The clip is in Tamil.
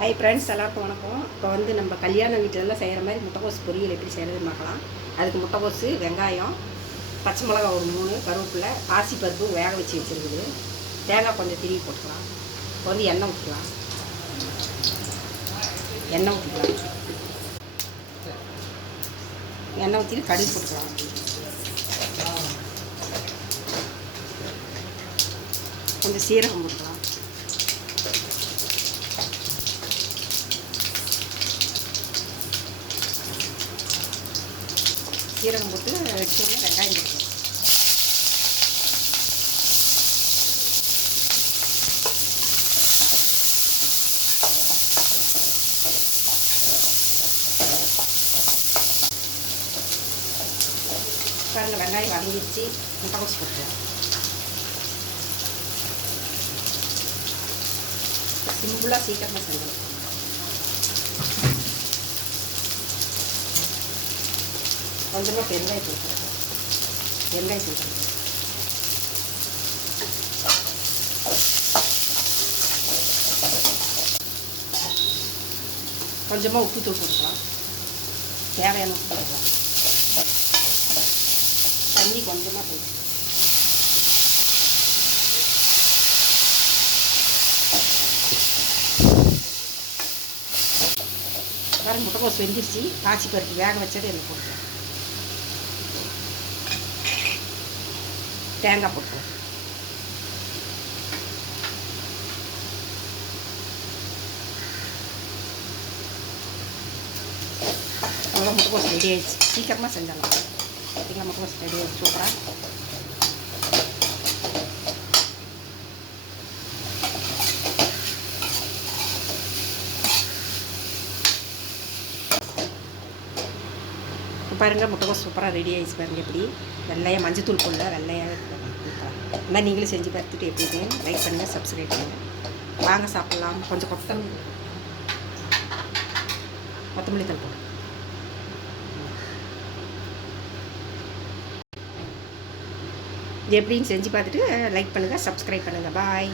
ஹை ஃப்ரெண்ட்ஸ், எல்லாருக்கும் வணக்கம். இப்போ வந்து நம்ம கல்யாண வீட்டிலலாம் செய்கிற மாதிரி முட்டைக்கோஸ் பொரியல் எப்படி செய்கிறதுன்னு பார்க்கலாம். அதுக்கு முட்டைக்கோசு, வெங்காயம், பச்சை மிளகா ஒரு 3, கருவேப்பிலை, பாசிப்பருப்பு வேக வச்சு வச்சுருக்குது. தேங்காய் கொஞ்சம் திருவி போட்டுக்கலாம். இப்போ வந்து எண்ணெய் ஊற்றிக்கலாம். எண்ணெய் ஊற்றிட்டு கடுகு போட்டுக்கலாம். கொஞ்சம் சீரகம் போட்டுக்கலாம். சீரகம் போட்டு வச்சோடனே வெங்காயம் போட்டுக்கலாம். பாருங்க, வெங்காயம் வதங்கிடுச்சு. முட்டைக்கோஸ் போட்டுக்கலாம். சிம்பிளாக சீக்கிரமாக செஞ்சிடலாம். கொஞ்சமாக பெருங்காயம் போட்டுக்கலாம். கொஞ்சமாக உப்பு தூள் போட்டுக்கலாம். தேவையான உப்பு போட்டுக்கலாம். தண்ணி கொஞ்சமாக போட்டு பாருங்க, முட்டைக்கோஸ் வெந்துருச்சு. பாசிப்பருப்பு வேக வச்சது எனக்கு போட்டுக்கலாம். தேங்காய் போட்டுக்கலாம். அவ்வளோ முட்டைக்கோஸ் ரெடி ஆயிடுச்சு. சீக்கிரமாக செஞ்சிடலாம். சரிங்களா? முட்டைக்கோஸ் ரெடி ஆயிடுச்சு. சூப்பராக பாருங்கள், முட்டைக்கோஸ் சூப்பராக ரெடி ஆகிடுச்சு. பாருங்கள், எப்படி வெள்ளையாக மஞ்சத்தூள் போடல, வெள்ளையாக இந்த மாதிரி நீங்களும் செஞ்சு பார்த்துட்டு எப்படி இருக்குன்னு லைக் பண்ணுங்கள், சப்ஸ்கிரைப் பண்ணுங்கள். வாங்க சாப்பிட்லாம். கொஞ்சம் கொத்தமல்லி தூள் போடுங்க. இது எப்படின்னு செஞ்சு பார்த்துட்டு லைக் பண்ணுங்கள், சப்ஸ்கிரைப் பண்ணுங்கள். பாய்.